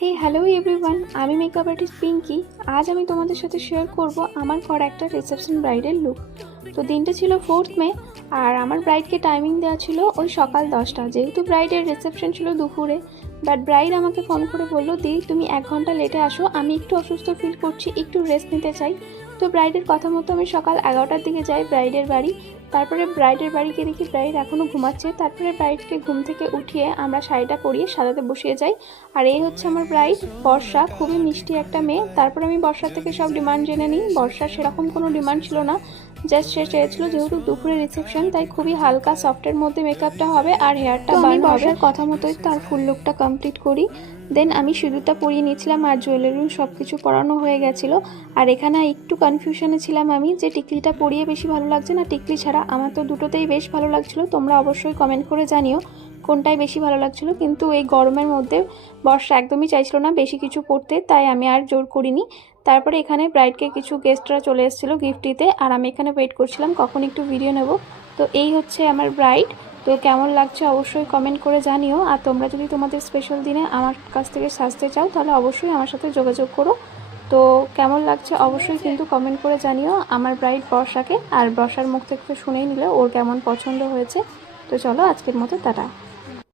হে hello everyone, আমি makeup artist Pinki. আজ আমি তোমাদের সাথে শেয়ার করব আমার করা একটা রিসেপশন ব্রাইডের লুক। তো দিনটা ছিল 4th মে, আর আমার ব্রাইডকে টাইমিং দেওয়া ছিল ওই সকাল 10টা। যেহেতু ব্রাইডের রিসেপশন ছিল দুপুরে, বাট ব্রাইড আমাকে ফোন করে বললো, দি তুমি 1 ঘন্টা লেটে আসো, আমি একটু অসুস্থ ফিল করছি, একটু রেস্ট নিতে চাই। তো ব্রাইডের কথা মতো আমি সকাল 11টার দিকে যাই ব্রাইডের বাড়ি। তারপরে ব্রাইডের বাড়িকে দেখি ব্রাইড এখনও ঘুমাচ্ছে। তারপরে ব্রাইডকে ঘুম থেকে উঠিয়ে আমরা শাড়িটা পরিয়ে সাজাতে বসিয়ে যাই। আর এই হচ্ছে আমার ব্রাইড বর্ষা, খুবই মিষ্টি একটা মেয়ে। তারপর আমি বর্ষার থেকে সব ডিমান্ড জেনে নিই। বর্ষার সেরকম কোনো ডিমান্ড ছিল না, জাস্ট সে চেয়েছিল যেহেতু দুপুরে রিসেপশন, তাই খুবই হালকা সফটের মধ্যে মেকআপটা হবে আর হেয়ারটা বান হবে। বর্ষার কথা মতোই তার ফুল লুকটা কমপ্লিট করি। দেন আমি সিঁদুরটা পরিয়ে নিয়েছিলাম আর জুয়েলারি সব কিছু পরানো হয়ে গেছিলো। আর এখানে একটু কনফিউশনে ছিলাম আমি যে টিকলিটা পরিয়ে বেশি ভালো লাগছে না টিকলি ছাড়া। আমার তো দুটোতেই বেশ ভালো লাগছিলো, তোমরা অবশ্যই কমেন্ট করে জানিও কোনটাই বেশি ভালো লাগছিলো। কিন্তু এই গরমের মধ্যে বর্ষা একদমই চাইছিল না বেশি কিছু পরতে, তাই আমি আর জোর করিনি। তারপরে এখানে ব্রাইডকে কিছু গেস্টরা চলে এসেছিলো গিফট দিতে, আর আমি এখানে ওয়েট করছিলাম কখন একটু ভিডিও নেব। তো এই হচ্ছে আমার ব্রাইড। তো কেমন লাগছে অবশ্যই কমেন্ট করে জানিও। আর তোমরা যদি তোমাদের স্পেশাল দিনে আমার কাছ থেকে সাজতে চাও তাহলে অবশ্যই আমার সাথে যোগাযোগ করো। তো কেমন লাগছে অবশ্যই কিন্তু কমেন্ট করে জানিও আমার ব্রাইড বর্ষাকে। আর বর্ষার মুখ থেকে শুনেই নিলে ওর কেমন পছন্দ হয়েছে। তো চলো আজকের মতো টাটা।